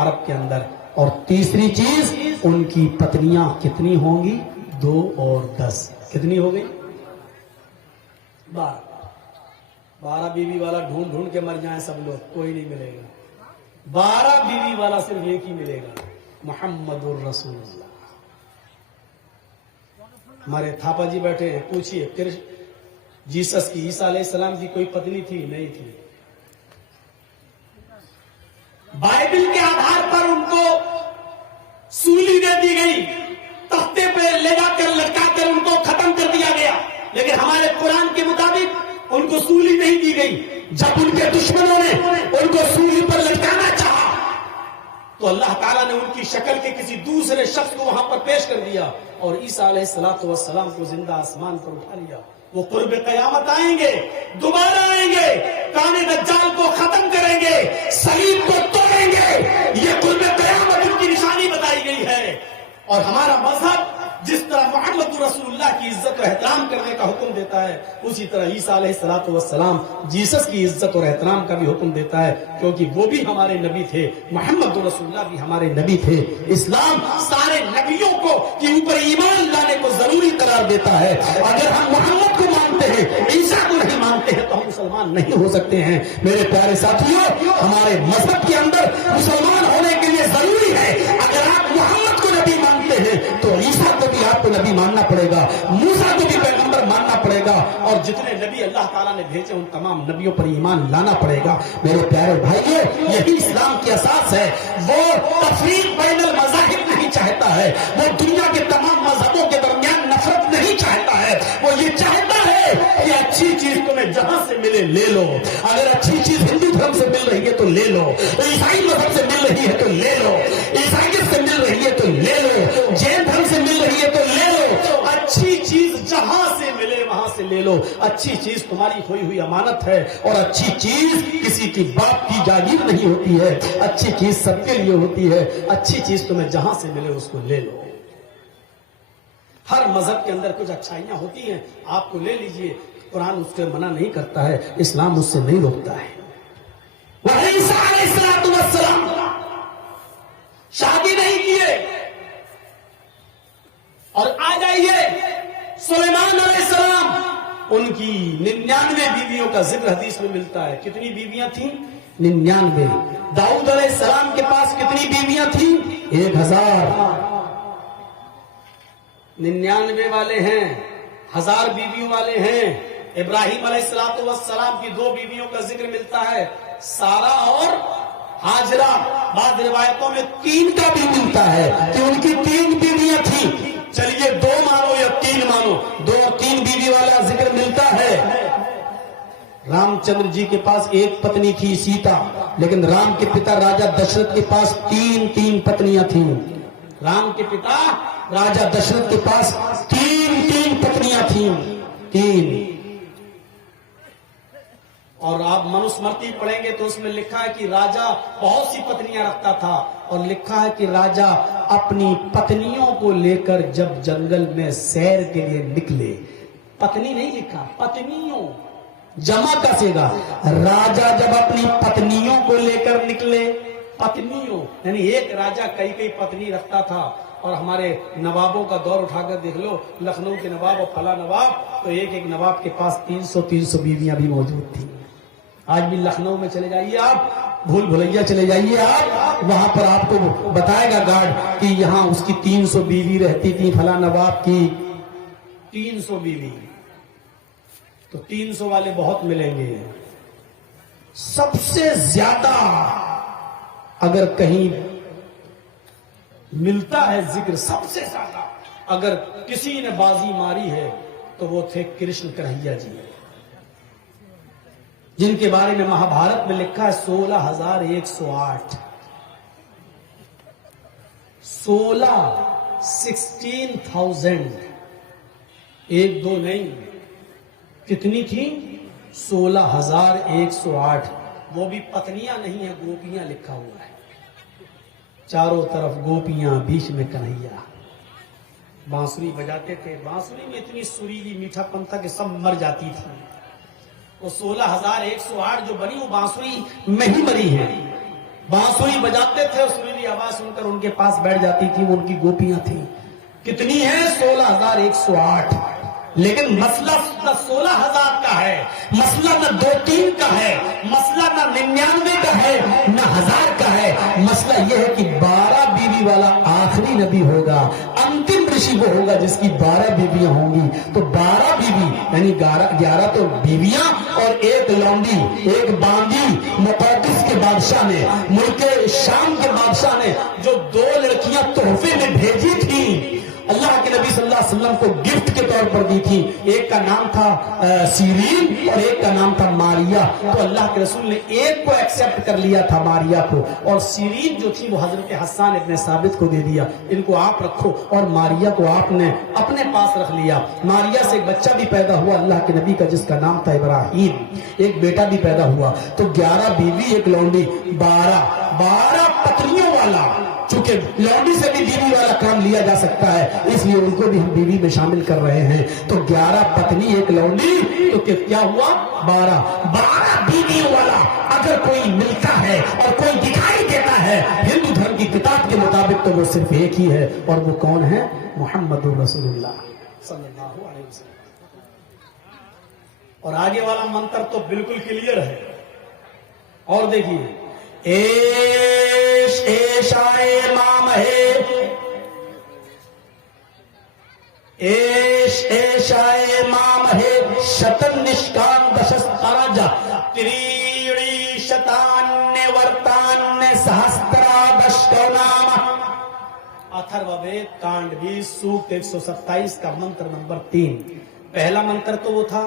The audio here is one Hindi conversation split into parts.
अरब के अंदर। और तीसरी चीज, उनकी पत्नियां कितनी होंगी? 2 और 10। कितनी हो गई? 12 बीवी वाला ढूंढ ढूंढ के मर जाए सब लोग, कोई नहीं मिलेगा। 12 बीवी वाला सिर्फ एक ही मिलेगा, मुहम्मदुर रसूलुल्लाह। हमारे थापा जी बैठे हैं, पूछिए जीसस की, ईसा अलैहिस्सलाम की कोई पत्नी थी? नहीं थी। बाइबल के आधार पर उनको सूली दे दी गई, तख्ते पे ले जाकर लटका कर उनको खत्म कर दिया गया। लेकिन हमारे कुरान के मुताबिक उनको सूली नहीं दी गई। जब उनके दुश्मनों ने उनको सूली पर लटकाना चाहा तो अल्लाह ताला ने उनकी शक्ल के किसी दूसरे शख्स को वहां पर पेश कर दिया और ईसा अलैहिस्सलातु वस्सलाम को जिंदा आसमान पर उठा लिया। वो कुर्ब कयामत आएंगे, दोबारा आएंगे, काने दज्जाल को खत्म करेंगे, सलीब को तोड़ेंगे। ये कुर्ब कयामत उनकी निशानी बताई गई है। और हमारा मजहब जिस तरह मोहम्मद रसूलुल्लाह की इज्जत और एहतराम करने का हुक्म देता है, उसी तरह ईसा अलैहिस्सलातु वस्सलाम जीसस की इज्जत और एहतराम का भी हुक्म देता है, क्योंकि वो भी हमारे नबी थे, मोहम्मद रसूलुल्लाह भी हमारे नबी थे। इस्लाम सारे नबियों को के ऊपर ईमान लाने को जरूरी करार देता है। अगर हम मोहम्मद को मानते हैं, ईसा को नहीं मानते हैं, तो हम मुसलमान नहीं हो सकते हैं। मेरे प्यारे साथियों, हमारे मजहब के अंदर मुसलमान होने के लिए जरूरी है, अगर आप मोहम्मद को नबी मानते हैं तो ईसा को भी आपको नबी मानना पड़ेगा, मूसा को भी पैगंबर मानना पड़ेगा, और जितने नबी अल्लाह ताला ने भेजे उन तमाम नबियों पर ईमान लाना पड़ेगा। मेरे प्यारे भाइयों, यही इस्लाम की असास है। वो तफरीक बैनुल मज़ाहिब नहीं चाहता है, वो दुनिया के तमाम मजहबों के दरमियान नफरत नहीं चाहता है। वो ये चाहता है कि अच्छी चीज तुम्हें जहां से मिले ले लो। अगर अच्छी चीज हिंदू धर्म से मिल रही है तो ले लो, ईसाई मजहब से मिल रही है तो ले लो, ईसाइयत से मिल रही है तो ले लो, जैन धर्म से मिल रही है तो ले लो। अच्छी चीज जहां से मिले वहां से ले लो। अच्छी चीज तुम्हारी खोई हुई अमानत है, और अच्छी चीज किसी की बाप की जागीर नहीं होती है। अच्छी चीज सबके लिए होती है। अच्छी चीज तुम्हें जहां से मिले उसको ले लो। हर मजहब के अंदर कुछ अच्छाइयां होती हैं, आपको ले लीजिए। कुरान उससे मना नहीं करता है, इस्लाम उससे नहीं रोकता है। वह ईसा अलैहिस्सलातु वस्सलाम शादी नहीं किए। और आ जाइए सुलेमान अलैहिस्सलाम, उनकी 99 बीवियों का जिक्र हदीस में मिलता है। कितनी बीवियां थी? 99। दाऊद अलैहिस्सलाम के पास कितनी बीवियां थी? 1000। 99 वाले हैं, 1000 बीवियों वाले हैं। इब्राहिम अलैहिस्सलातु वस्सलाम की 2 बीवियों का जिक्र मिलता है, सारा और हाजरा। बाद रिवायतों में 3 का भी मिलता है कि उनकी 3 बीवियां थी। चलिए 2 मानो या 3 मानो, 2 और 3 बीवी वाला जिक्र मिलता है। रामचंद्र जी के पास एक पत्नी थी सीता, लेकिन राम के पिता राजा दशरथ के पास 3 पत्नियां थीं। राम के पिता राजा दशरथ के पास 3 पत्नियां थीं। 3। और आप मनुस्मृति पढ़ेंगे तो उसमें लिखा है कि राजा बहुत सी पत्नियां रखता था, और लिखा है कि राजा अपनी पत्नियों को लेकर जब जंगल में सैर के लिए निकले, पत्नी नहीं लिखा, पत्नियों, जमा कसेगा। राजा जब अपनी पत्नियों को लेकर निकले, पत्नियों यानी एक राजा कई पत्नी रखता था। और हमारे नवाबों का दौर उठाकर देख लो, लखनऊ के नवाब और फला नवाब, तो एक नवाब के पास 300 बीवियां भी मौजूद थी। आज भी लखनऊ में चले जाइए आप, भूल भुलैया चले जाइए आप, वहां पर आपको बताएगा गार्ड कि यहाँ उसकी 300 बीवी रहती थी, फला नवाब की 300 बीवी। तो 300 वाले बहुत मिलेंगे। सबसे ज्यादा अगर कहीं मिलता है जिक्र, सबसे ज्यादा अगर किसी ने बाजी मारी है तो वो थे कृष्ण कन्हैया जी, जिनके बारे में महाभारत में लिखा है 16,108। 16,000, 1-2 नहीं, कितनी थी? 16,108। वो भी पत्नियां नहीं है, गोपियां लिखा हुआ है। चारों तरफ गोपियां, बीच में कन्हैया। बांसुरी बजाते थे, बांसुरी में इतनी सुरीली मीठापन था कि सब मर जाती थी। वो 16,108 जो बनी वो बांसुरी में ही मरी है। बांसुरी बजाते थे और सुरीली आवाज सुनकर उनके पास बैठ जाती थी, वो उनकी गोपियां थी। कितनी है? 16,108। लेकिन मसला न 16,000 का है, मसला न 2-3 का है, मसला न 99 का है, न 1000 का है। मसला यह है कि 12 बीवी वाला आखिरी नबी होगा, अंतिम ऋषि वो होगा जिसकी 12 बीवियां होंगी। तो 12 बीवी यानी 11 तो बीवियां और एक लौंडी, एक बांदी मुकद्दस के बादशाह ने, मुल्क शाम के बादशाह ने जो 2 लड़कियां तोहफे में भेजी थी, अल्लाह के नबी सल्लल्लाहु अलैहि वसल्लम को गिफ्ट के तौर पर दी थी। एक का नाम था सीरीन और एक का नाम था मारिया। तो अल्लाह के रसूल ने एक को एक्सेप्ट कर लिया था, मारिया को, और सीरीन जो थी वो हजरत हसन इब्ने साबित को दे दिया, इनको आप रखो, और मारिया को आपने अपने पास रख लिया। मारिया से एक बच्चा भी पैदा हुआ अल्लाह के नबी का, जिसका नाम था इब्राहिम। एक बेटा भी पैदा हुआ। तो 11 बीवी, एक लौंडी, 12 पत्नियों वाला। चूंकि लौंडी से भी बीवी वाला काम लिया जा सकता है, इसलिए उनको भी हम बीवी में शामिल कर रहे हैं। तो 11 पत्नी, एक लौंडी, तो क्या हुआ? 12 बीवियों वाला अगर कोई मिलता है और कोई दिखाई देता है हिंदू धर्म की किताब के मुताबिक, तो वो सिर्फ एक ही है, और वो कौन है? मुहम्मदुर रसूलुल्लाह सल्लल्लाहु अलैहि वसल्लम। और आगे वाला मंत्र तो बिल्कुल क्लियर है। और देखिए, एशाए मामहे, एशाए मामहे शतन निष्काम दशस्तराजा त्रीणी शतान्य वर्तान्य सहस्त्रादष्टो नाम। अथर्ववेद कांड 20 सूक्त 127 का मंत्र नंबर 3। पहला मंत्र तो वो था,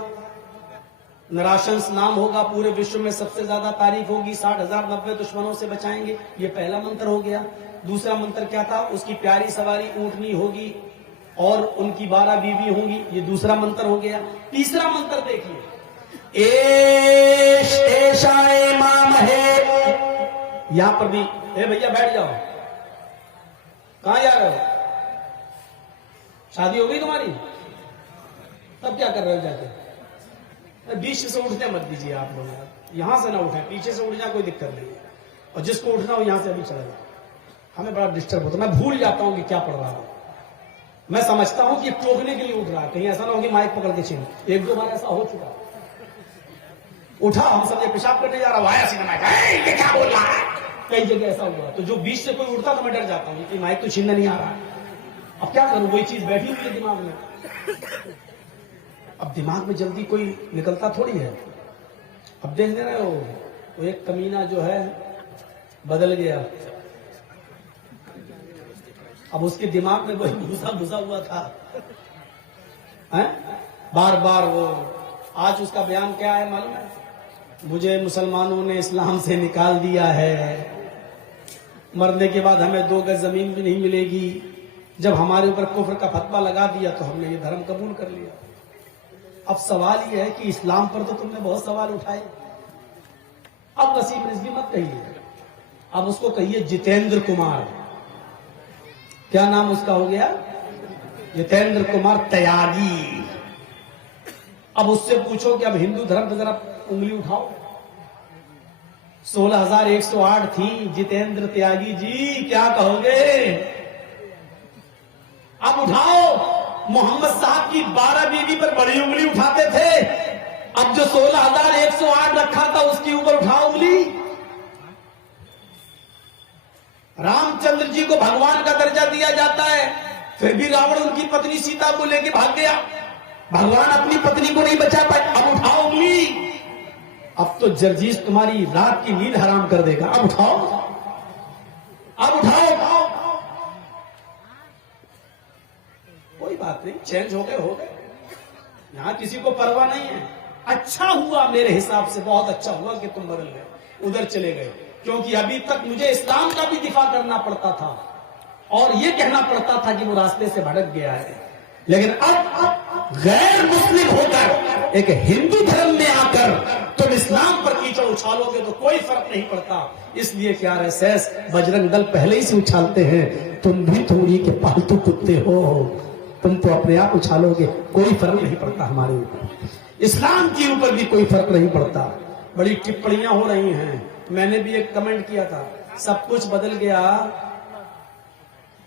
नराशंस नाम होगा, पूरे विश्व में सबसे ज्यादा तारीफ होगी, 60,090 दुश्मनों से बचाएंगे, ये पहला मंत्र हो गया। दूसरा मंत्र क्या था? उसकी प्यारी सवारी ऊंटनी होगी और उनकी 12 बीवी होंगी, ये दूसरा मंत्र हो गया। तीसरा मंत्र देखिए, एशाए मामहे। यहां पर भी, ए भैया बैठ जाओ, कहां जा रहे हो? शादी हो गई तुम्हारी? तब क्या कर रहे हो जाके? बीच से उठने मत दीजिए आप लोग, यहां से ना उठे, पीछे से उठ जाए, कोई दिक्कत नहीं है। और जिसको उठना हो यहां से अभी चला जाए। हमें बड़ा डिस्टर्ब होता है, मैं भूल जाता हूं कि क्या पढ़ रहा हूं। मैं समझता हूं कि टोकने के लिए उठ रहा है, कहीं ऐसा ना हो कि माइक पकड़ के छीन। 1-2 बार ऐसा हो चुका। उठा, हम सब ये पेशाब करने जा रहा हूं, आया सीधा माइक, ये क्या बोल रहा है? कई जगह ऐसा हुआ। तो जो बीच से कोई उठता तो मैं डर जाता हूं कि माइक तो छीनने नहीं आ रहा है। अब क्या करूं, वही चीज बैठी हुई है दिमाग में। अब दिमाग में जल्दी कोई निकलता थोड़ी है। अब देख रहे हो, तो एक कमीना जो है बदल गया। अब उसके दिमाग में वही घुसा हुआ था, हैं? बार बार वो। आज उसका बयान क्या है मालूम है? मुझे मुसलमानों ने इस्लाम से निकाल दिया है, मरने के बाद हमें 2 गज जमीन भी नहीं मिलेगी। जब हमारे ऊपर कुफ्र का फतवा लगा दिया तो हमने ये धर्म कबूल कर लिया। अब सवाल यह है कि इस्लाम पर तो तुमने बहुत सवाल उठाए, अब नसीब रिजवी मत कहिए, अब उसको कहिए जितेंद्र कुमार। क्या नाम उसका हो गया? जितेंद्र कुमार त्यागी। अब उससे पूछो कि अब हिंदू धर्म पर जरा उंगली उठाओ। 16,108 थी। जितेंद्र त्यागी जी, क्या कहोगे? अब उठाओ। मोहम्मद साहब की 12 बीवी पर बड़ी उंगली उठाते थे, अब जो 16,108 रखा था उसके ऊपर उठाओ उंगली। रामचंद्र जी को भगवान का दर्जा दिया जाता है, फिर भी रावण उनकी पत्नी सीता को लेके भाग गया। भगवान अपनी पत्नी को नहीं बचा पाए, अब उठाओ उंगली। अब तो जर्जीस तुम्हारी रात की नींद हराम कर देगा। अब उठाओ, अब उठाओ। कोई बात नहीं, चेंज हो गए। यहां किसी को परवाह नहीं है। अच्छा हुआ मेरे हिसाब से, बहुत अच्छा हुआ कि तुम बदल गए, उधर चले गए, क्योंकि अभी तक मुझे इस्लाम का भी दिफा करना पड़ता था और ये कहना पड़ता था कि वो रास्ते से भटक गया है। लेकिन अब गैर मुस्लिम होकर एक हिंदू धर्म में आकर तुम इस्लाम पर कीचड़ उछालोगे तो कोई फर्क नहीं पड़ता। इसलिए कि आरएसएस, बजरंग दल पहले ही से उछालते हैं, तुम भी थोड़ी के पालतू कुत्ते हो, तुम तो अपने आप उछालोगे, कोई फर्क नहीं पड़ता हमारे ऊपर। इस्लाम के ऊपर भी कोई फर्क नहीं पड़ता। बड़ी टिप्पणियां हो रही हैं। मैंने भी एक कमेंट किया था, सब कुछ बदल गया,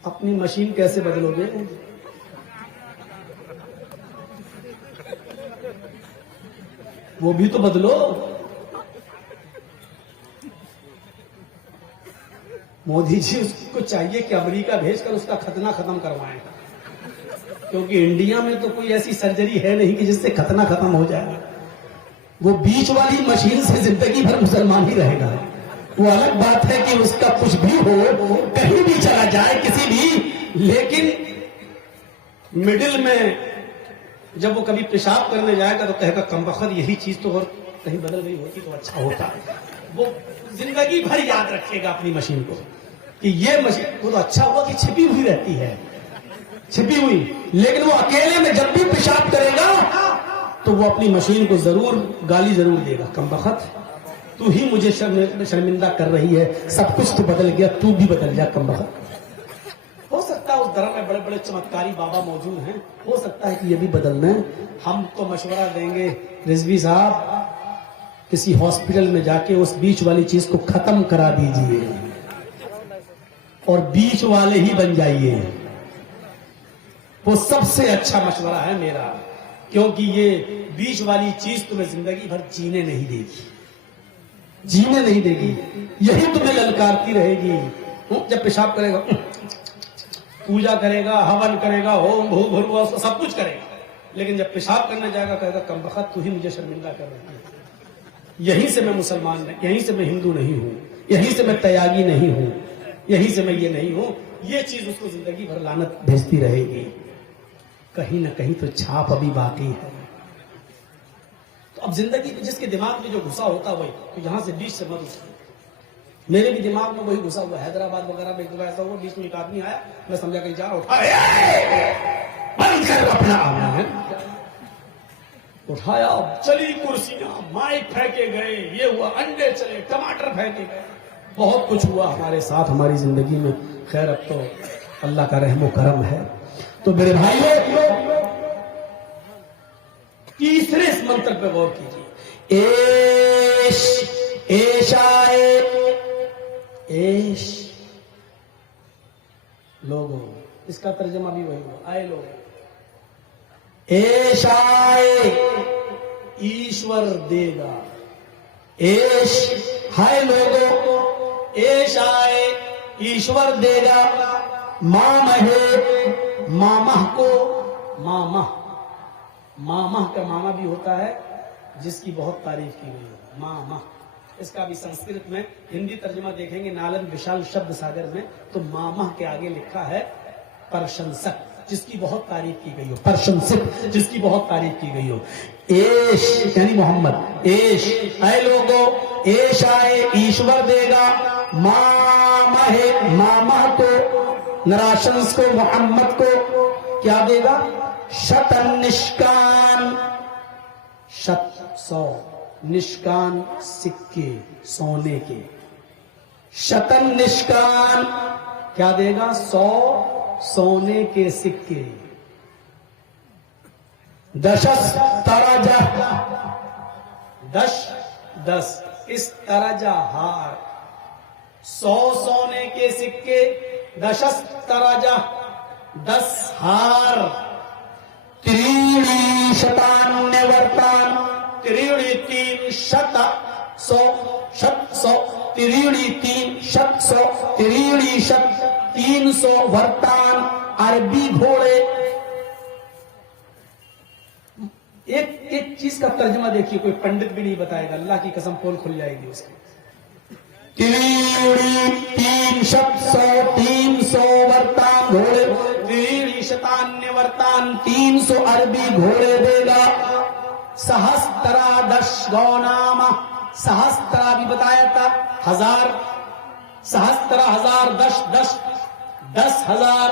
अपनी मशीन कैसे बदलोगे? वो भी तो बदलो। मोदी जी उसको चाहिए कि अमेरिका भेजकर उसका खतना खत्म करवाएं, क्योंकि इंडिया में तो कोई ऐसी सर्जरी है नहीं कि जिससे खतना खत्म हो जाए। वो बीच वाली मशीन से जिंदगी भर मुसलमान ही रहेगा। वो अलग बात है कि उसका कुछ भी हो, कहीं भी चला जाए किसी भी, लेकिन मिडिल में जब वो कभी पेशाब करने जाएगा तो कहेगा कमबख्त यही चीज तो और कहीं बदल गई होती तो अच्छा होता। वो जिंदगी भर याद रखेगा अपनी मशीन को कि ये मशीन वो तो अच्छा हुआ कि छिपी हुई रहती है, छिपी हुई, लेकिन वो अकेले में जब भी पेशाब करेगा तो वो अपनी मशीन को जरूर गाली जरूर देगा, कमबख्त तू ही मुझे शर्मिंदा कर रही है, सब कुछ तो बदल गया, तू भी बदल जा कमबख्त। हो सकता है उस दर में बड़े बड़े चमत्कारी बाबा मौजूद हैं, हो सकता है कि ये भी बदलना है। हम तो मशवरा देंगे रिजवी साहब, किसी हॉस्पिटल में जाके उस बीच वाली चीज को खत्म करा दीजिए और बीच वाले ही बन जाइए। वो सबसे अच्छा मशवरा है मेरा, क्योंकि ये बीच वाली चीज तुम्हें जिंदगी भर जीने नहीं देगी, जीने नहीं देगी, यही तुम्हें ललकारती रहेगी। जब पेशाब करेगा, पूजा करेगा, हवन करेगा, होम भू भुर्वा सब कुछ करेगा, लेकिन जब पेशाब करने जाएगा कहेगा कमबख्त तू ही मुझे शर्मिंदा कर रही है, यहीं से मैं मुसलमान नहीं, यहीं से मैं हिंदू नहीं हूं, यहीं से मैं त्यागी नहीं हूं, यहीं से मैं ये नहीं हूं। ये चीज उसको जिंदगी भर लानत भेजती रहेगी। कहीं ना कहीं तो छाप अभी बाकी है। तो अब जिंदगी में जिसके दिमाग में जो घुसा होता वही, तो यहां से बीच से मत उठो। मेरे भी दिमाग में वही घुसा हुआ, हैदराबाद वगैरह में एक ऐसा हुआ, बीच में एक आदमी आया, मैं समझा कहीं जा बंद कर अपना आना है, उठाया, चली कुर्सियां, माइक फेंके गए, ये हुआ, अंडे चले, टमाटर फेंके गए, बहुत कुछ हुआ हमारे साथ हमारी जिंदगी में। खैर अब तो अल्लाह का रहमो करम है। तो मेरे भाइयों, तीसरे इस मंत्र पे गौर कीजिए, ऐशाए एश लोगों, इसका तर्जमा भी वही हुआ, आए लोग, ऐशाए ईश्वर देगा, एश हाय लोगों, ऐशाए ईश्वर देगा, मामहे मामह को, मामह मामह का मामा भी होता है जिसकी बहुत तारीफ की गई है, मामह। इसका भी संस्कृत में हिंदी तर्जुमा देखेंगे नालन विशाल शब्द सागर में, तो मामह के आगे लिखा है प्रशंसक, जिसकी बहुत तारीफ की गई हो, प्रशंसक जिसकी बहुत तारीफ की गई हो। एश यानी मोहम्मद, एश ऐ लोगो, एश आए ईश्वर देगा, मामहे मामह को, नराशंस को, मोहम्मद को क्या देगा, शतन निष्कान, शत 100, निष्कान सिक्के सोने के, शतन निष्कान क्या देगा, 100 सोने के सिक्के, दशस तरजा, 10 इस तरजा हार, 100 सोने के सिक्के, दशस तरजा 10 हार, त्रीणी शतान्य वर्तान, त्रीणी 3 शत 100 शत 100, त्रीणी 3 शत 100, त्रीणी शत 300 वर्तान, अरबी घोड़े। एक चीज का तर्जुमा देखिए, कोई पंडित भी नहीं बताएगा, अल्लाह की कसम पोल खुल जाएगी उसकी। त्रीणी 3 शत 100, 300 वर्तान घोड़े, त्रीणी शतान्य वर्तान 300 अरबी घोड़े देगा। सहस्त्रा 10 गौनामा, सहस्त्रा भी बताया था, 1000, सहस्त्र 1000 10 हजार,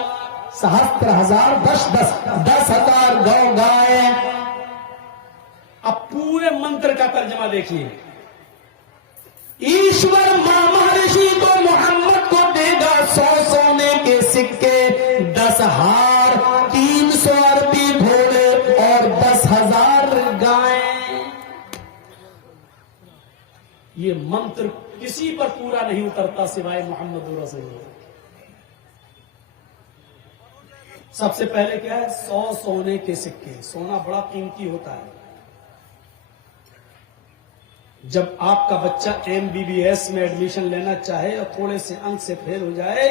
सहस्त्र 1000 10,000 गौ गाय। अब पूरे मंत्र का तर्जमा देखिए, ईश्वर महर्षि को मोहम्मद को देगा 100 सोने के सिक्के, 10 हार, 300 अरबी घोड़े और 10,000 गायें। ये मंत्र किस किसी पर पूरा नहीं उतरता सिवाय मोहम्मद रसूलुल्लाह। सबसे पहले क्या है? 100 सोने के सिक्के। सोना बड़ा कीमती होता है। जब आपका बच्चा MBBS में एडमिशन लेना चाहे और थोड़े से अंक से फेल हो जाए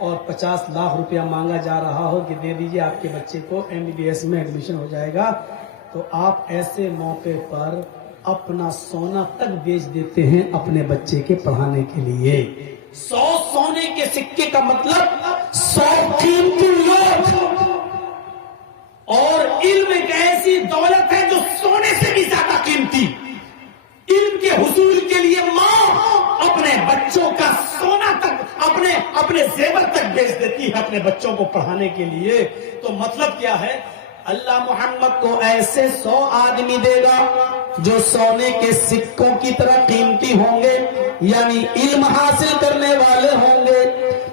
और 50 लाख रुपया मांगा जा रहा हो कि दे दीजिए आपके बच्चे को MBBS में एडमिशन हो जाएगा, तो आप ऐसे मौके पर अपना सोना तक बेच देते हैं अपने बच्चे के पढ़ाने के लिए। 100 सोने के सिक्के का मतलब 100 कीमती लोग। और इल्म एक ऐसी दौलत है जो सोने से भी ज्यादा कीमती। इल्म के हुसूल के लिए मां अपने बच्चों का सोना तक, अपने जेवर तक बेच देती है अपने बच्चों को पढ़ाने के लिए। तो मतलब क्या है? अल्लाह मोहम्मद को ऐसे 100 आदमी देगा जो सोने के सिक्कों की तरह कीमती होंगे, यानी इल्म हासिल करने वाले होंगे।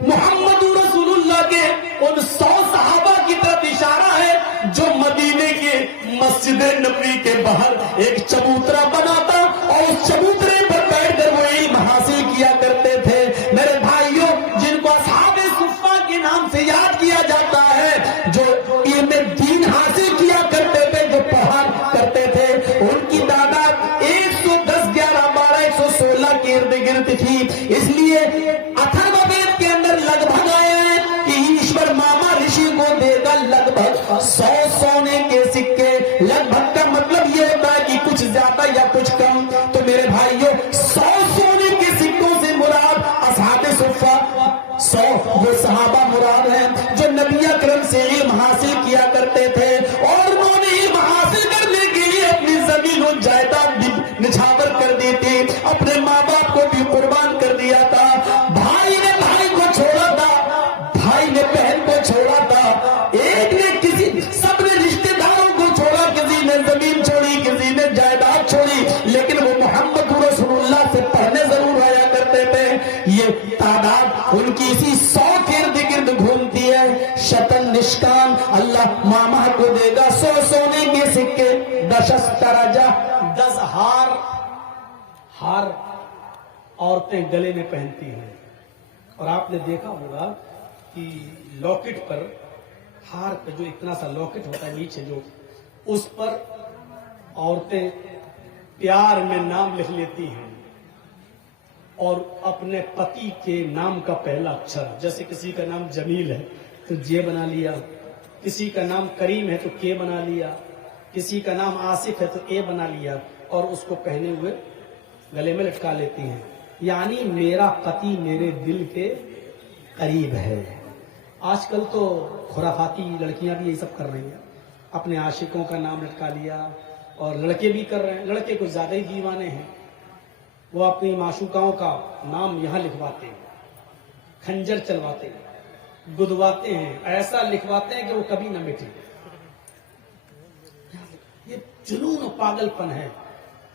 मोहम्मद रसूलुल्लाह के उन 100 सहाबा की तरफ इशारा है जो मदीने के मस्जिद नबवी के बाहर एक चबूतरा बनाता और उस चबूतरे पर बैठकर वो इल्म हासिल किया करते थे। मेरे भाइयों, जिनको असहाबे सुफ़्फ़ा के नाम से याद किया जाता है, जो इल्म दीन हासिल किया करते थे, जो पढ़ा करते थे, उनकी तादाद 110, 11, 12, 116 के इर्द गिर्द थी। इसलिए अथर्ववेद के अंदर लगभग आया है कि ईश्वर मामा ऋषि को देगा लगभग 100 सोने के सिक्के। लगभग का मतलब ये होता है कि कुछ ज्यादा या कुछ कम। तो मेरे भाइयों, 100 सोने के सिक्कों से मुराद असहाबे सुफ़्फ़ा, 100 वो सहाबा मुराद हैं जो नबी अकरम से इल्म हासिल किया करते थे और उन्होंने इल्म हासिल करने के लिए अपनी जमीन और जायदाद भी निछावर कर दी थी, अपने माँ बाप को भी कुर्बान कर दिया था। भाई ने भाई को छोड़ा था, भाई ने बहन को छोड़ा था, एक ने किसी, सबने रिश्तेदारों को छोड़ा, किसी ने जमीन छोड़ी, किसी ने जायदाद छोड़ी, लेकिन वो मोहम्मद रसूलुल्लाह से पढ़ने जरूर आया करते थे। ये तादाद उनकी इसी 100 के इर्द गिर्द घूमती है। शतन निष्काम अल्लाह मामा को देगा 100 सोने के सिक्के। 10 तरजा, 10 हार औरतें गले में पहनती हैं। और आपने देखा होगा कि लॉकेट पर, हार पे जो इतना सा लॉकेट होता है नीचे, जो उस पर औरतें प्यार में नाम लिख लेती हैं और अपने पति के नाम का पहला अक्षर, जैसे किसी का नाम जमील है तो जे बना लिया, किसी का नाम करीम है तो के बना लिया, किसी का नाम आसिफ है तो ए बना लिया और उसको पहने हुए गले में लटका लेती हैं। यानी मेरा पति मेरे दिल के करीब है। आजकल तो खुराफाती लड़कियां भी यही सब कर रही हैं, अपने आशिकों का नाम लटका लिया, और लड़के भी कर रहे हैं। लड़के कुछ ज्यादा ही दीवाने हैं, वो अपनी माशूकाओं का नाम यहाँ लिखवाते हैं, खंजर चलवाते हैं, गुदवाते हैं, ऐसा लिखवाते हैं कि वो कभी न मिटे। ये जुनून और पागलपन है।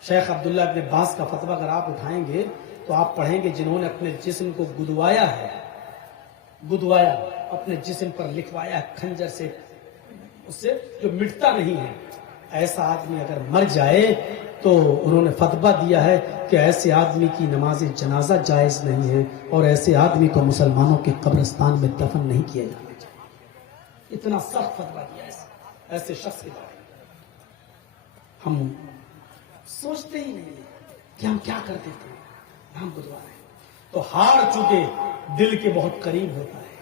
शेख अब्दुल्ला इब्न बास का फतवा अगर आप उठाएंगे तो आप पढ़ेंगे जिन्होंने अपने जिस्म को गुदवाया है, गुदवाया, अपने जिस्म पर लिखवाया खंजर से, उससे जो मिटता नहीं है, ऐसा आदमी अगर मर जाए तो उन्होंने फतवा दिया है कि ऐसे आदमी की नमाज जनाजा जायज नहीं है और ऐसे आदमी को मुसलमानों के कब्रिस्तान में दफन नहीं किया जाना चाहिए। इतना सख्त फतवा दिया ऐसे शख्स के बारे में। हम सोचते ही नहीं कि हम क्या करते थे, हम गुदवा रहे हैं। तो हार चुके दिल के बहुत करीब होता है।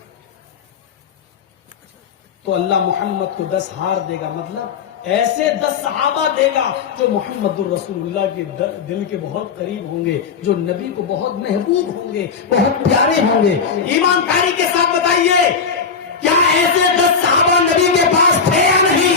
तो अल्लाह मोहम्मद को 10 हार देगा, मतलब ऐसे 10 सहाबा देगा जो मोहम्मद रसूलुल्लाह के दिल के बहुत करीब होंगे, जो नबी को बहुत महबूब होंगे, बहुत प्यारे होंगे। ईमानदारी के साथ बताइए, क्या ऐसे 10 सहाबा नबी के पास थे या नहीं?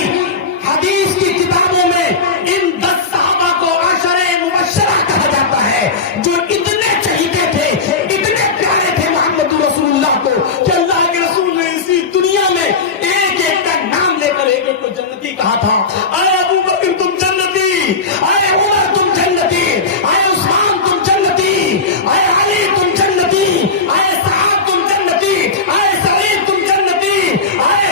हदीस की किताबों में इन 10 सहाबा को अशरे मुबश्शरा कहा जाता है, जो इतने चहीते थे, इतने प्यारे थे मोहम्मद रसूलुल्लाह को कि अल्लाह के रसूल ने इसी दुनिया में एक एक का नाम लेकर एक एक को जन्नती कहा था। अरे अबू बकर तुम जन्नती, अरे उमर तुम जन्नती, अरे उस्मान तुम जन्नती, अरे अली तुम जन्नती, अरे साहब तुम जन्नती, अरे सईद तुम जन्नती, अरे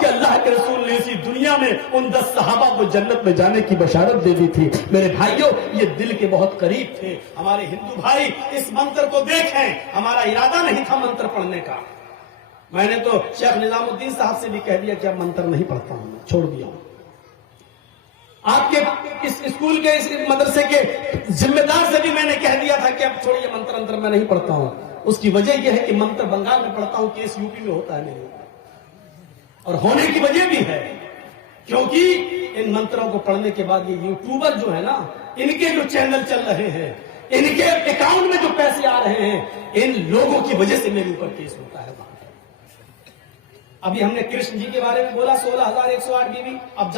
कि अल्लाह के रसूल ने इसी दुनिया में उन 10 सहाबा को जन्नत में जाने की बशारत दे दी थी। मेरे भाइयों, ये दिल के बहुत करीब थे। हमारे हिंदू भाई इस मंत्र को देखें। हमारा इरादा नहीं था मंत्र पढ़ने का। मैंने तो शेख निजामुद्दीन साहब से भी कह दिया कि अब मंत्र नहीं पढ़ता हूं, छोड़ दिया। आपके इस स्कूल के इस मदरसे के जिम्मेदार से भी मैंने कह दिया था कि अब छोड़िए मंत्र अंतर मैं नहीं पढ़ता हूं। उसकी वजह यह है कि मंत्र बंगाल में पढ़ता हूं, केस यूपी में होता है मेरे ऊपर। और होने की वजह भी है क्योंकि इन मंत्रों को पढ़ने के बाद ये यूट्यूबर जो है ना, इनके जो चैनल चल रहे हैं, इनके अकाउंट में जो पैसे आ रहे हैं, इन लोगों की वजह से मेरे ऊपर केस होता है। अभी हमने कृष्ण जी के बारे में बोला 16,108 बीवी। अब